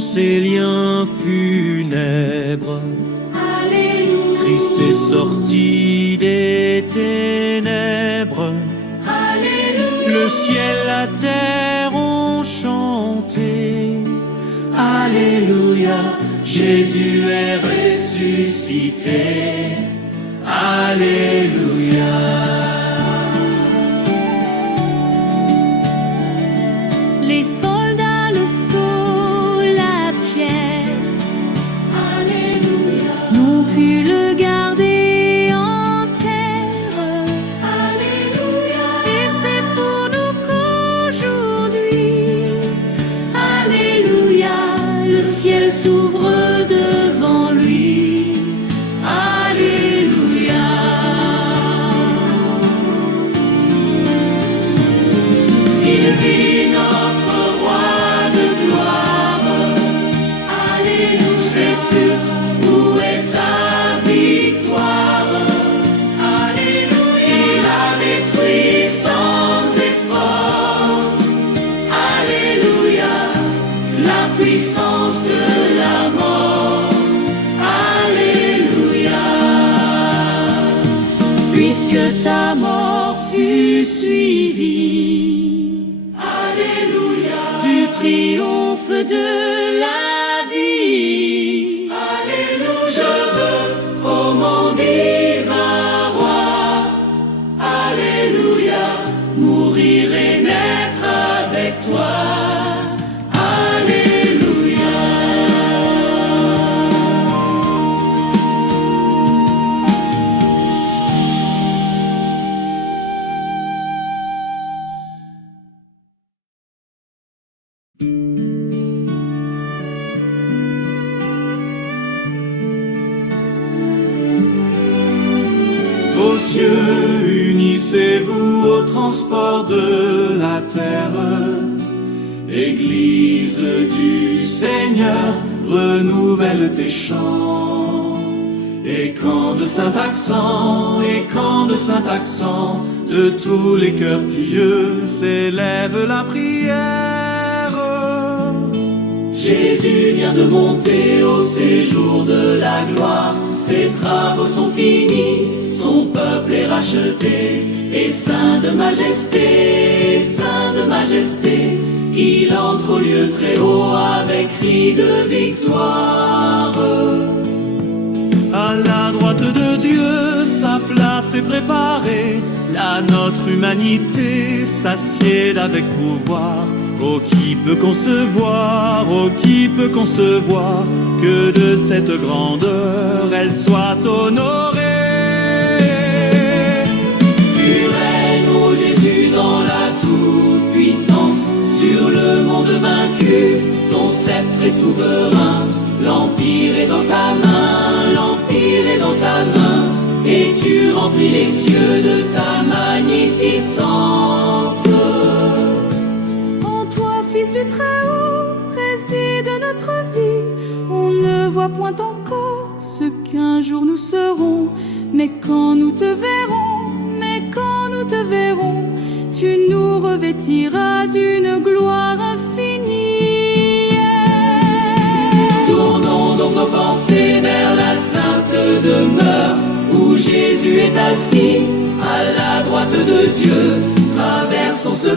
ces liens funèbres. Alléluia. Christ est sorti des ténèbres. Alléluia. Le ciel, la terre ont chanté. Alléluia. Jésus est ressuscité. Alléluia. Les soldats le sauvent à pierre. Alléluia. N'ont pu le garder en terre. Alléluia. Et c'est pour nous qu'aujourd'hui, alléluia, le ciel s'ouvre devant lui. Alléluia. Il vit notre roi de gloire. Alléluia. Sépulcre, où est ta victoire? Alléluia. Il a détruit sans effort. Alléluia. La puissance de la mort. Alléluia. Puisque ta mort fut suivie, alléluia, du triomphe de la vie. Alléluia. Je veux, ô mon divin roi, alléluia, mourir et naître avec toi. Alléluia. Aux cieux, unissez-vous au transport de la terre. Église du Seigneur, renouvelle tes chants. Et quand de Saint-Accent, de tous les cœurs pieux s'élève la prière. Jésus vient de monter au séjour de la gloire. Ses travaux sont finis, son peuple est racheté. Et saint de majesté, il entre au lieu très haut avec cri de victoire. À la droite de Dieu, sa place est préparée. Là, notre humanité s'assied avec pouvoir. Oh, qui peut concevoir que de cette grandeur elle soit honorée. Tu règnes, ô Jésus, dans la toute-puissance, sur le monde vaincu, ton sceptre est souverain. L'empire est dans ta main, et tu remplis les cieux de ta magnificence. En toi, Fils du Très-Haut, réside notre vie. On ne voit point encore ce qu'un jour nous serons, mais quand nous te verrons, tu nous revêtiras d'une gloire infinie. Tournons donc nos pensées vers la sainte demeure, où Jésus est assis à la droite de Dieu. Traversons ce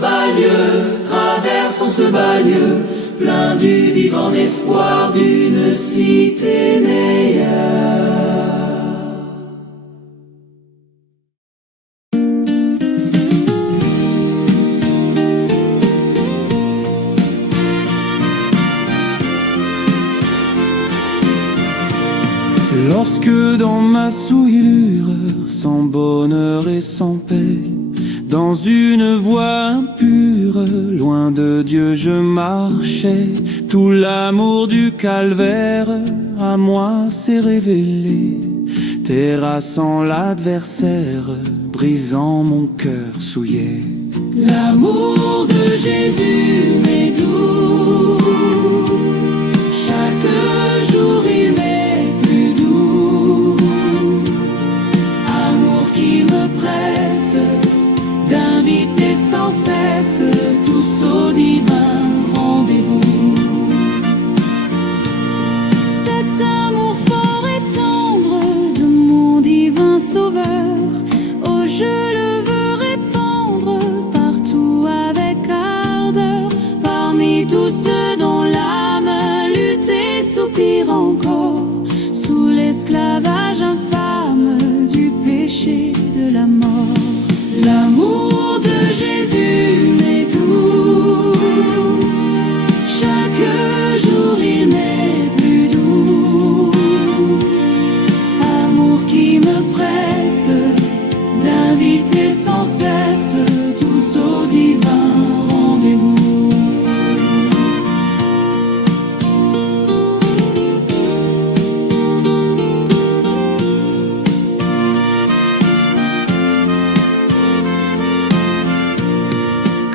bas lieu, plein du vivant espoir d'une cité meilleure. Lorsque dans ma souillure, sans bonheur et sans paix, dans une voie impure, loin de Dieu je marchais, tout l'amour du calvaire à moi s'est révélé, terrassant l'adversaire, brisant mon cœur souillé. L'amour de Jésus m'est doux, chaque jour il m'est plus doux. Amour qui me presse d'inviter sans cesse tous au divin rendez-vous. l'esclavage infâme, du péché, de la mort. L'amour de Jésus m'est doux, chaque jour il m'est plus doux. Amour qui me presse d'inviter sans cesse tous au divin rendez-vous.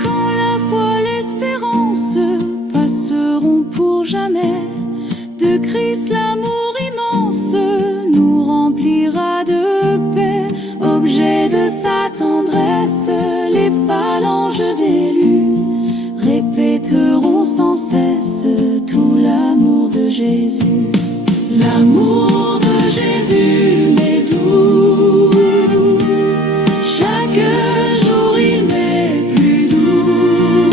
Quand la foi, l'espérance passeront pour jamais, de Christ l'amour immense nous remplira de paix. Objet de sa tendresse, les phalanges d'élus répéteront sans cesse tout l'amour de Jésus. L'amour de Jésus m'est doux, chaque jour il m'est plus doux.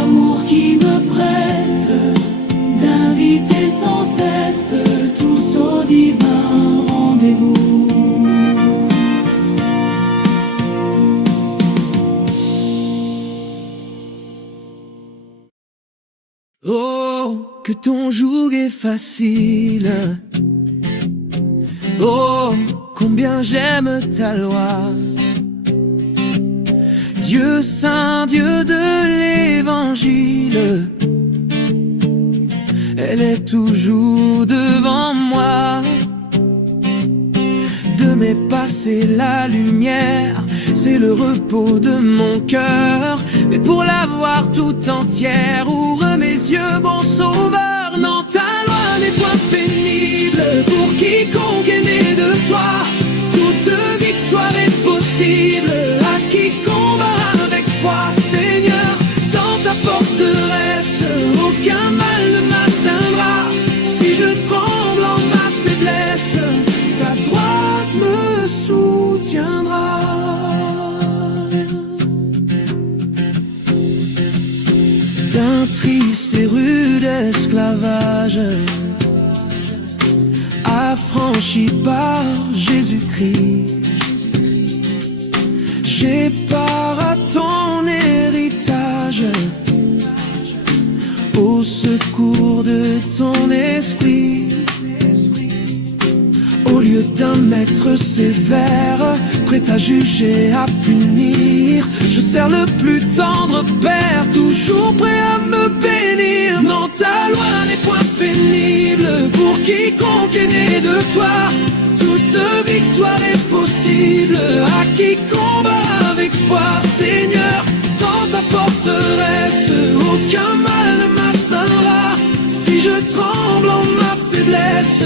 Amour qui me presse d'inviter sans cesse tous au divin rendez-vous. Oh, que ton joug est facile. Oh, combien j'aime ta loi. Dieu saint, Dieu de l'évangile, elle est toujours devant moi. De mes pas c'est la lumière, c'est le repos de mon cœur. Mais pour la voir tout entière, ouvre mes yeux, bon sauveur. Non, ta loi n'est point pénible pour quiconque est né de toi. Toute victoire est possible à qui combat avec foi. Seigneur, dans ta forteresse, aucun mal ne m'atteindra. Si je tremble en ma faiblesse, ta droite me soutiendra. D'un triste et rude esclavage, affranchi par Jésus-Christ, j'ai part à ton héritage, au secours de ton esprit. Au lieu d'un maître sévère, prêt à juger, à punir, je sers le plus tendre Père, toujours prêt à me bénir. Non, ta loi n'est point pénible pour quiconque est né de toi. Toute victoire est possible à qui combat avec foi. Seigneur, dans ta forteresse, aucun mal ne m'atteindra. Si je tremble en ma faiblesse,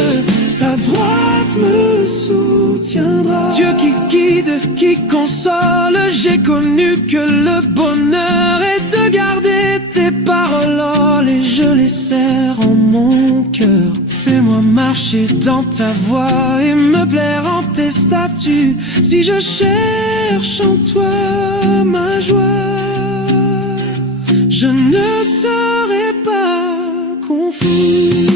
ta droite me soutiendra. Dieu qui guide, qui console, j'ai connu que le bonheur est de garder tes paroles. Oh, et je les serre en mon cœur. Fais-moi marcher dans ta voie et me plaire en tes statuts. Si je cherche en toi ma joie, je ne serai pas confus.